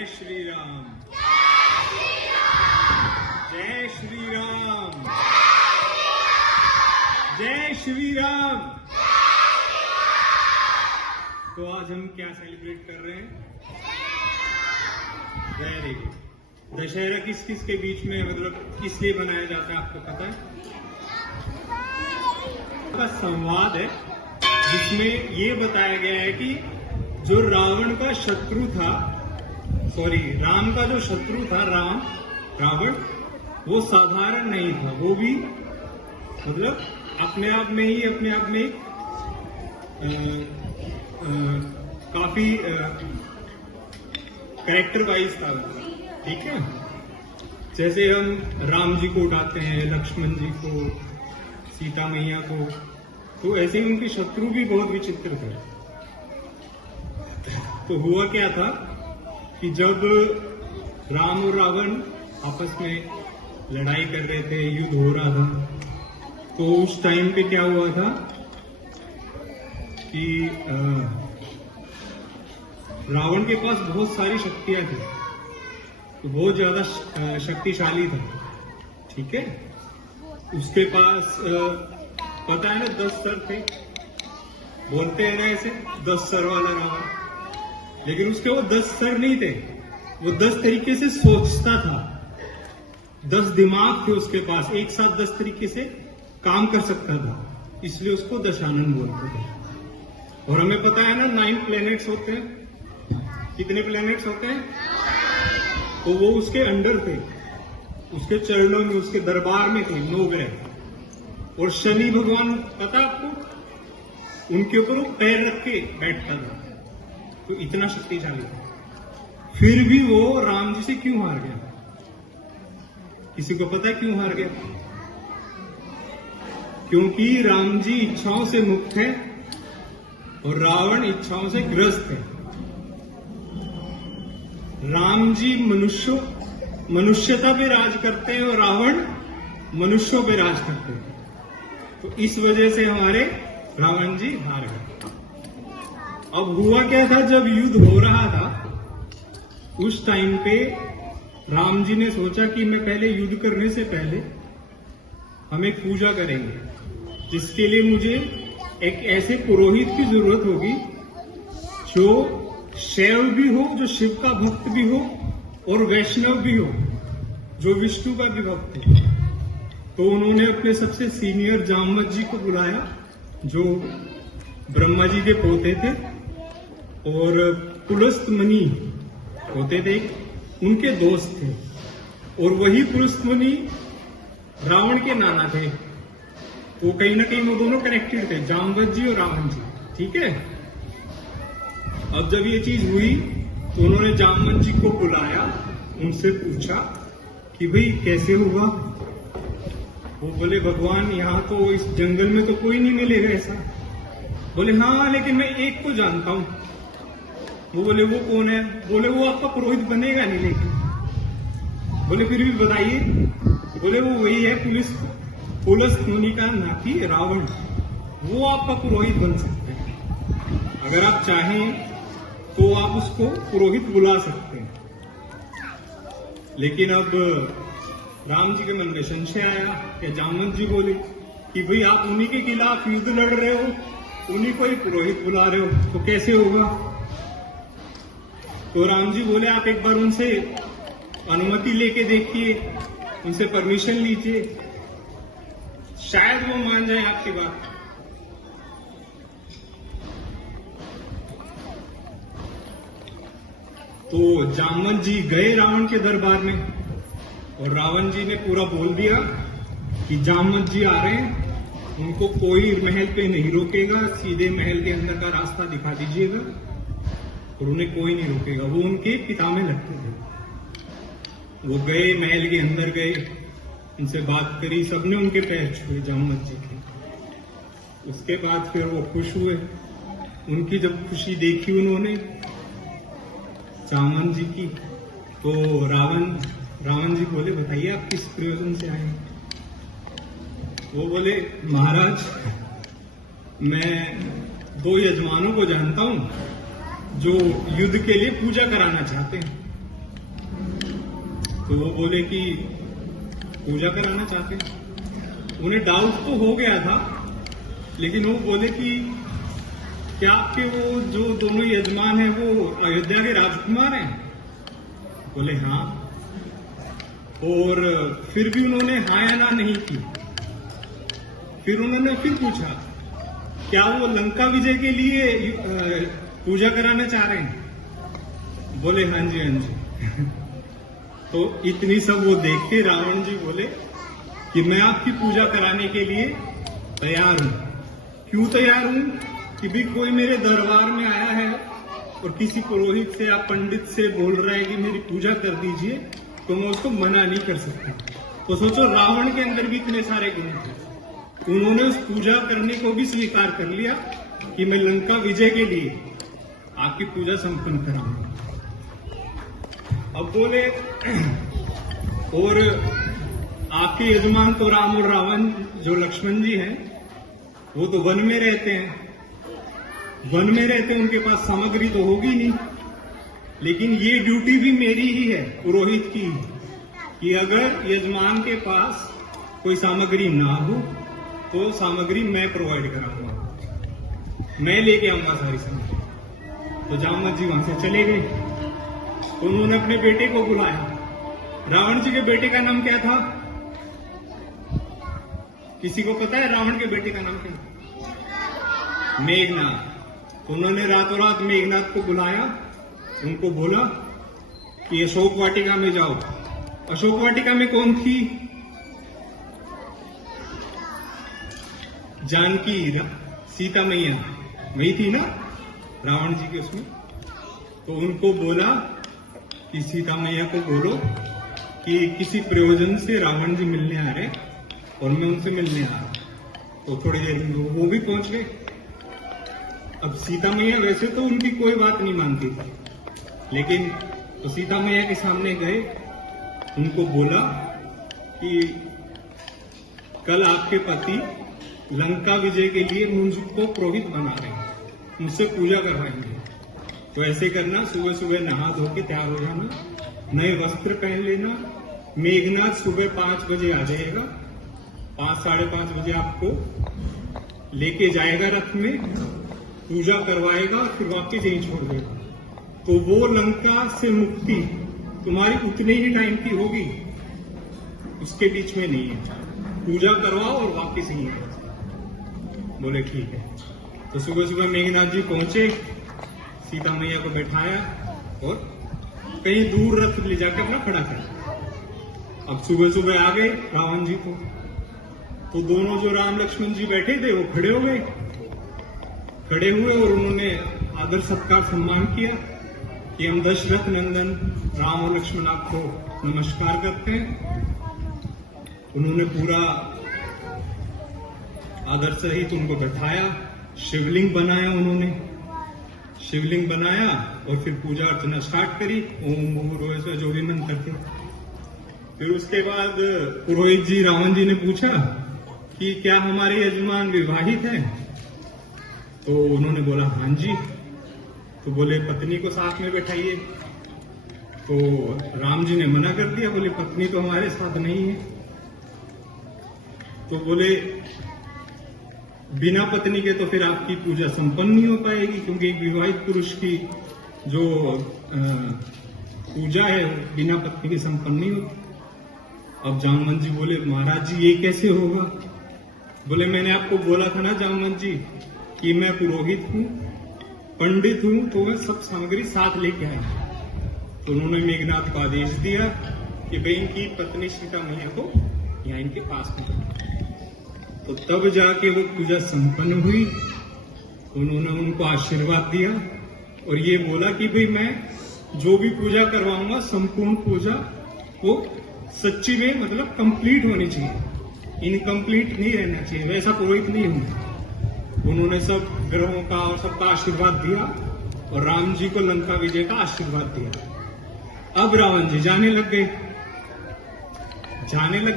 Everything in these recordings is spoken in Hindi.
जय श्री राम। जय श्री राम। जय श्री राम। तो आज हम क्या सेलिब्रेट कर रहे हैं? Very good. दशहरा किस किस के बीच में, मतलब किस लिए मनाया जाता है, आपको पता है? का संवाद है जिसमें ये बताया गया है कि जो रावण का शत्रु था, राम का जो शत्रु था, रावण, वो साधारण नहीं था। वो भी मतलब अपने आप में एक काफी कैरेक्टर वाइज था, ठीक है। जैसे हम राम जी को उठाते हैं, लक्ष्मण जी को, सीता मैया को, तो ऐसे ही उनके शत्रु भी बहुत विचित्र थे। तो हुआ क्या था कि जब राम और रावण आपस में लड़ाई कर रहे थे, युद्ध हो रहा था, तो उस टाइम पे क्या हुआ था कि रावण के पास बहुत सारी शक्तियां थी, तो बहुत ज्यादा शक्तिशाली था, ठीक है। उसके पास पता है ना 10 सर थे, बोलते हैं ना ऐसे 10 सर वाला रावण। लेकिन उसके वो 10 सर नहीं थे, वो 10 तरीके से सोचता था, 10 दिमाग थे उसके पास, एक साथ 10 तरीके से काम कर सकता था, इसलिए उसको दशानन बोलते थे। और हमें पता है ना 9 प्लैनेट्स होते हैं। कितने प्लैनेट्स होते हैं? तो वो उसके अंडर थे, उसके चरणों में, उसके दरबार में थे 9 ग्रह। और शनि भगवान, पता आपको, उनके ऊपर वो पैर रख के बैठता था, तो इतना शक्तिशाली था। फिर भी वो राम जी से क्यों हार गया? किसी को पता है क्यों हार गया? क्योंकि राम जी इच्छाओं से मुक्त है और रावण इच्छाओं से ग्रस्त है। राम जी मनुष्यता पे राज करते हैं और रावण मनुष्यों पे राज करते हैं। तो इस वजह से हमारे रावण जी हार गए। अब हुआ क्या था, जब युद्ध हो रहा था उस टाइम पे राम जी ने सोचा कि मैं पहले युद्ध करने से पहले हम एक पूजा करेंगे, जिसके लिए मुझे एक ऐसे पुरोहित की जरूरत होगी जो शैव भी हो, जो शिव का भक्त भी हो, और वैष्णव भी हो, जो विष्णु का भी भक्त हो। तो उन्होंने अपने सबसे सीनियर जामवत जी को बुलाया, जो ब्रह्मा जी के पोते थे, और पुलस्त मुनि होते थे, उनके दोस्त थे। और वही पुलस्त मुनि रावण के नाना थे। तो कहीं ना कहीं वो दोनों कनेक्टेड थे, जामवत जी और रावण जी, ठीक है। अब जब ये चीज हुई तो उन्होंने जामवत जी को बुलाया, उनसे पूछा कि भाई कैसे हुआ? वो बोले भगवान, यहाँ तो इस जंगल में तो कोई नहीं मिलेगा ऐसा। बोले हाँ, लेकिन मैं एक को जानता हूं। वो बोले वो कौन है? बोले वो आपका पुरोहित बनेगा नहीं, लेकिन बोले फिर भी बताइए। बोले वो वही है पुलस्त मुनि का नाती रावण, वो आपका पुरोहित बन सकते हैं। अगर आप चाहें तो आप उसको पुरोहित बुला सकते हैं। लेकिन अब राम जी के मन में संशय आया कि जामवत जी बोले कि भाई आप उन्हीं के खिलाफ युद्ध लड़ रहे हो, उन्हीं को ही पुरोहित बुला रहे हो, तो कैसे होगा? तो राम जी बोले आप एक बार उनसे अनुमति लेके देखिए, उनसे परमिशन लीजिए, शायद वो मान जाए आपकी बात। तो जामवत जी गए रावण के दरबार में, और रावण जी ने पूरा बोल दिया कि जामवत जी आ रहे हैं, उनको कोई महल पे नहीं रोकेगा, सीधे महल के अंदर का रास्ता दिखा दीजिएगा, और उन्हें कोई नहीं रोकेगा। वो उनके पिता में लगते थे। वो गए, महल के अंदर गए, उनसे बात करी, सबने उनके पैर छुए जामवत जी के। उसके बाद फिर वो खुश हुए। उनकी जब खुशी देखी उन्होंने जामवत जी की, तो रावण जी बोले बताइए आप किस प्रयोजन से आए? वो बोले महाराज, मैं 2 यजमानों को जानता हूं जो युद्ध के लिए पूजा कराना चाहते हैं। तो वो बोले कि पूजा कराना चाहते हैं। उन्हें डाउट तो हो गया था, लेकिन वो बोले कि क्या आपके वो जो दोनों यजमान हैं वो अयोध्या के राजकुमार हैं? बोले हाँ। और फिर भी उन्होंने हाँ या ना नहीं की। फिर उन्होंने फिर पूछा, क्या वो लंका विजय के लिए पूजा कराना चाह रहे हैं? बोले हाँ जी, हाँ जी। तो इतनी सब वो देख के रावण जी बोले कि मैं आपकी पूजा कराने के लिए तैयार हूं। क्यों तैयार हूं? कि भी कोई मेरे दरबार में आया है और किसी पुरोहित से या पंडित से बोल रहा है कि मेरी पूजा कर दीजिए, तो मैं उसको मना नहीं कर सकता। तो सोचो, रावण के अंदर भी इतने सारे गुण थे, उन्होंने उस पूजा करने को भी स्वीकार कर लिया कि मैं लंका विजय के लिए आपकी पूजा संपन्न कराऊंगा। अब बोले, और आपके यजमान तो राम और रावण जो लक्ष्मण जी हैं, वो तो वन में रहते हैं। वन में रहते हैं, उनके पास सामग्री तो होगी नहीं, लेकिन ये ड्यूटी भी मेरी ही है, पुरोहित की, कि अगर यजमान के पास कोई सामग्री ना हो तो सामग्री मैं प्रोवाइड कराऊंगा, मैं लेके आऊंगा सारी सामग्री। तो जामवंत जी वहां से चले गए। तो उन्होंने अपने बेटे को बुलाया। रावण जी के बेटे का नाम क्या था? किसी को पता है रावण के बेटे का नाम क्या? मेघनाथ। तो उन्होंने रातों रात मेघनाथ को बुलाया, उनको बोला कि अशोक वाटिका में जाओ। अशोक वाटिका में कौन थी? जानकी, सीता मैया वही थी ना रावण जी के उसमें। तो उनको बोला कि सीता मैया को बोलो कि किसी प्रयोजन से रावण जी मिलने आ रहे और मैं उनसे मिलने आ रहा। तो थोड़ी देर में वो भी पहुंच गए। अब सीता मैया वैसे तो उनकी कोई बात नहीं मानती थी, लेकिन तो सीता मैया के सामने गए, उनको बोला कि कल आपके पति लंका विजय के लिए मुझको पुरोहित बना रहे हैं, मुझसे पूजा करवाएंगे। तो ऐसे करना, सुबह सुबह नहा धो के तैयार हो जाना, नए वस्त्र पहन लेना। मेघनाथ सुबह 5 बजे आ जाएगा, 5 साढ़े 5 बजे आपको लेके जाएगा रथ में, पूजा करवाएगा, फिर वापस यहीं छोड़ देगा। तो वो लंका से मुक्ति तुम्हारी उतने ही टाइम की होगी, उसके बीच में नहीं है। पूजा करवाओ और वापस यहीं है। बोले ठीक है। तो सुबह सुबह मेघनाथ जी पहुंचे, सीता मैया को बैठाया और कहीं दूर रथ ले जाकर अपना खड़ा कर। अब सुबह सुबह आ गए रावण जी को, तो दोनों जो राम लक्ष्मण जी बैठे थे वो खड़े हो गए। खड़े हुए और उन्होंने आदर सत्कार सम्मान किया कि हम दशरथ नंदन राम और लक्ष्मण आपको नमस्कार करते हैं। उन्होंने पूरा आदर सहित उनको बैठाया, शिवलिंग बनाया, उन्होंने शिवलिंग बनाया और फिर पूजा अर्चना स्टार्ट करी, ओम भूर्भुवः जो भी मंत्र थे। फिर उसके बाद पुरोहित जी रावण जी ने पूछा कि क्या हमारे यजमान विवाहित हैं? तो उन्होंने बोला हाँ जी। तो बोले पत्नी को साथ में बैठाइए। तो राम जी ने मना कर दिया, बोले पत्नी तो हमारे साथ नहीं है। तो बोले बिना पत्नी के तो फिर आपकी पूजा संपन्न नहीं हो पाएगी, क्योंकि एक विवाहित पुरुष की जो पूजा है बिना पत्नी के संपन्न नहीं होती। अब जामवंत जी बोले महाराज जी ये कैसे होगा? बोले मैंने आपको बोला था ना जामवंत जी कि मैं पुरोहित हूँ, पंडित हूँ, तो मैं सब सामग्री साथ लेके आया। तो उन्होंने मेघनाथ को आदेश दिया कि भाई इनकी पत्नी सीता मैया को यहाँ इनके पास में। तो तब जाके वो पूजा संपन्न हुई। उन्होंने उनको आशीर्वाद दिया और ये बोला कि भाई मैं जो भी पूजा करवाऊंगा संपूर्ण पूजा वो सच्ची में मतलब कंप्लीट होनी चाहिए, इनकम्प्लीट नहीं रहना चाहिए, वैसा पुरोहित नहीं हूं। उन्होंने सब ग्रहों का और सबका आशीर्वाद दिया और राम जी को लंका विजय का आशीर्वाद दिया। अब रावण जी जाने लग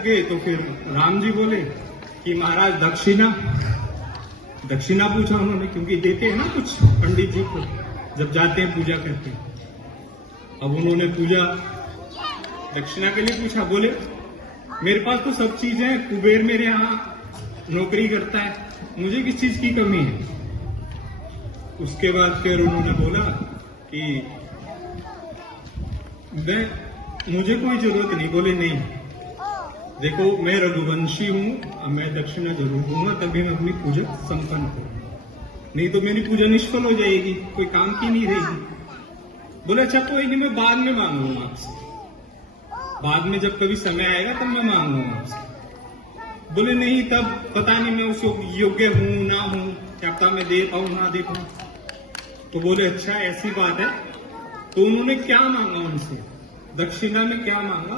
गए। तो फिर राम जी बोले कि महाराज दक्षिणा पूछा उन्होंने, क्योंकि देते हैं ना कुछ पंडित जी को जब जाते हैं पूजा करते हैं। अब उन्होंने पूजा दक्षिणा के लिए पूछा। बोले मेरे पास तो सब चीजें हैं, कुबेर मेरे यहाँ नौकरी करता है, मुझे किस चीज की कमी है। उसके बाद फिर उन्होंने बोला कि मुझे कोई जरूरत नहीं। बोले नहीं, देखो मैं रघुवंशी हूं, अब मैं दक्षिणा जरूर दूंगा, तभी मैं अपनी पूजा संपन्न करूंगा, नहीं तो मेरी पूजा निष्फल हो जाएगी, कोई काम की नहीं रहेगी। बोले अच्छा कोई नहीं, मैं बाद में मांगूंगा आपसे, बाद में जब कभी समय आएगा तब मैं मांगूंगा आपसे। बोले नहीं, तब पता नहीं मैं उस योग्य हूं ना हूं, क्या पता मैं दे पाऊं ना दे पाऊं। तो बोले अच्छा ऐसी बात है। तो उन्होंने क्या मांगा उनसे, दक्षिणा में क्या मांगा,